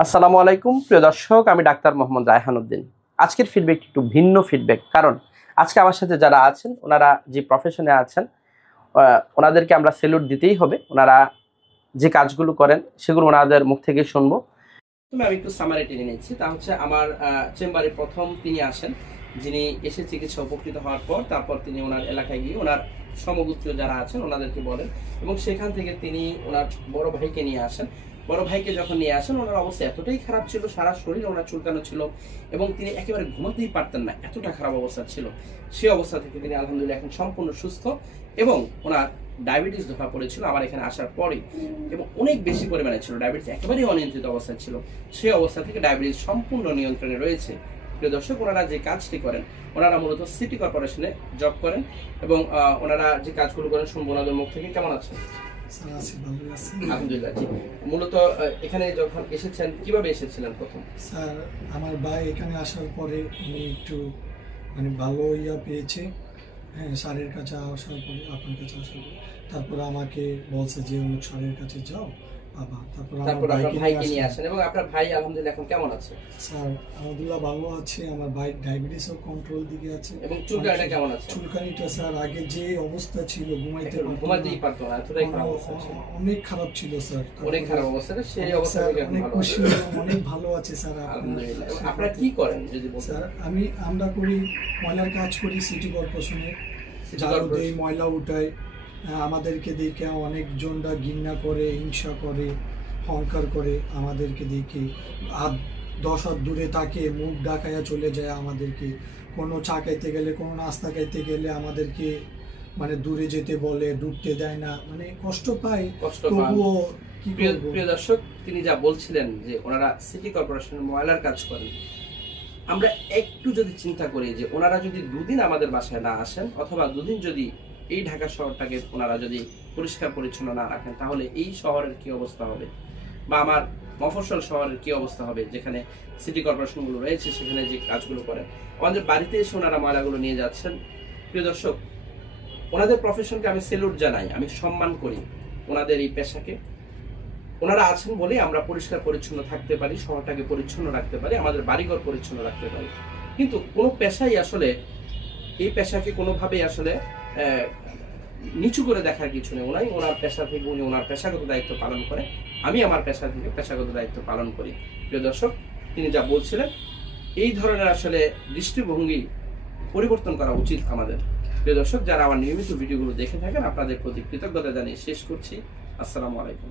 আসসালামু আলাইকুম প্রিয় দর্শক, আমি ডাক্তার মোহাম্মদ রায়হান উদ্দিন। আজকের ফিডব্যাক একটু ভিন্ন ফিডব্যাক, কারণ আজকে আমার সাথে যারা আছেন ওনারা যে প্রফেশনে আছেন ওনাদেরকে আমরা স্যালুট দিতেই হবে। ওনারা যে কাজগুলো করেন সেগুলো ওনাদের মুখ থেকে শুনবো। তুমি আমি একটু সামারি টেনে নিচ্ছি। তা হচ্ছে আমার চেম্বারে প্রথম তিনি আসেন, যিনি এসে চিকিৎসা উপকৃত হওয়ার পর তারপর তিনি ওনার এলাকায় গিয়ে ওনার সমগোত্রীয় যারা আছেন ওনাদেরকে বলেন, এবং সেখান থেকে তিনি ওনার বড় ভাইকে নিয়ে আসেন। বড় ভাইকে যখন নিয়ে আসেন ওনার অবস্থা এতটাই খারাপ ছিল, সারা শরীর ওনার চুলকানো ছিল এবং তিনি একেবারে ঘুমাতেই পারতেন না, এতটা খারাপ অবস্থা ছিল। সেই অবস্থা থেকে তিনি আলহামদুলিল্লাহ এখন সম্পূর্ণ সুস্থ, এবং ওনার ডায়াবেটিস ধরা পড়েছিল আমার এখানে আসার পরে, এবং অনেক বেশি পরিমাণে ছিল। ডায়াবেটিস একেবারেই অনিয়ন্ত্রিত অবস্থায় ছিল, সেই অবস্থা থেকে ডায়াবেটিস সম্পূর্ণ নিয়ন্ত্রণে রয়েছে। প্রিয় দর্শক, ওনারা যে কাজটি করেন, ওনারা মূলত সিটি কর্পোরেশনে জব করেন, এবং ওনারা যে কাজগুলো করেন শুনবো ওনাদের মুখ থেকে। কেমন আছেন? আলহামদুলিল্লাহ। মূলত এখানে যখন এসেছেন কিভাবে এসেছিলেন প্রথম? স্যার, আমার ভাই এখানে আসার পরে উনি একটু ভালো পেয়েছে। হ্যাঁ, স্যারের কাছে আসার পরে, আপনার কাছে আসার পরে তারপর আমাকে বলছে যে অমুক স্যারের কাছে যাও বাবা। তারপর আপনার ভাইকে নিয়ে আসেন, এবং আপনার ভাই আলহামদুলিল্লাহ এখন কেমন আছে? স্যার আলহামদুলিল্লাহ ভালো আছে। আমার ভাই ডায়াবেটিসও কন্ট্রোল দিকে আছে। এবং চুলকানিটা কেমন আছে? চুলকানিটা স্যার আগে যে অবস্থা ছিল, ঘুমাতেই পারতো না, এতটাই খারাপ অবস্থা ছিল। অনেক খারাপ ছিল স্যার, অনেক খারাপ অবস্থা। সেই অবস্থা থেকে এখন অনেক খুশি, অনেক ভালো আছে স্যার। আলহামদুলিল্লাহ। আপনারা কি করেন যদি বলেন? স্যার আমরা করি ময়লার কাজ করি সিটি কর্পোরেশনে, ঝাড়ু দেই, ময়লা উঠাই। আমাদেরকে দেখে অনেকজনরা ঘৃণা করে, হিংসা করে, অহংকার করে। আমাদেরকে দেখে 10 হাত দূরে তাকে মুখ ডাকাইয়া চলে যায়। আমাদেরকে কোনো চা খাইতে গেলে, কোনো নাস্তা খাইতে গেলে আমাদেরকে দূরে যেতে বলে, ঢুকতে দেয় না, কষ্ট পাই। তবুও প্রিয় দর্শক, তিনি যা বলছিলেন যে ওনারা সিটি কর্পোরেশনের ময়লার কাজ করেন, আমরা একটু যদি চিন্তা করি যে ওনারা যদি দুদিন আমাদের বাসায় না আসেন, অথবা দুদিন যদি এই ঢাকা শহরটাকে ওনারা যদি পরিষ্কার পরিচ্ছন্ন না রাখেন, তাহলে এই শহরের কি অবস্থা হবে, বা আমার মফস্বল শহরের কি অবস্থা হবে, যেখানে সিটি কর্পোরেশনগুলো রয়েছে সেখানে যে কাজগুলো করেন। আমাদের বাড়িতে এসে ওনারা ময়লাগুলো নিয়ে যাচ্ছেন। প্রিয় দর্শক, ওনাদের প্রফেশনকে আমি স্যালুট জানাই, আমি সম্মান করি ওনাদের এই পেশাকে। ওনারা আছেন বলেই আমরা পরিষ্কার পরিচ্ছন্ন থাকতে পারি, শহরটাকে পরিচ্ছন্ন রাখতে পারি, আমাদের বাড়িঘর পরিচ্ছন্ন রাখতে পারি। কিন্তু কোনো পেশাই আসলে এই পেশাকে কোনোভাবেই আসলে নিচু করে দেখার কিছু নেই। ওনার পেশা থেকে উনি ওনার পেশাগত দায়িত্ব পালন করে, আমি আমার পেশা থেকে পেশাগত দায়িত্ব পালন করি। প্রিয় দর্শক, তিনি যা বলছিলেন এই ধরনের আসলে দৃষ্টিভঙ্গি পরিবর্তন করা উচিত আমাদের। প্রিয় দর্শক, যারা আমার নিয়মিত ভিডিওগুলো দেখে থাকেন, আপনাদের প্রতি কৃতজ্ঞতা জানিয়ে শেষ করছি। আসসালামু আলাইকুম।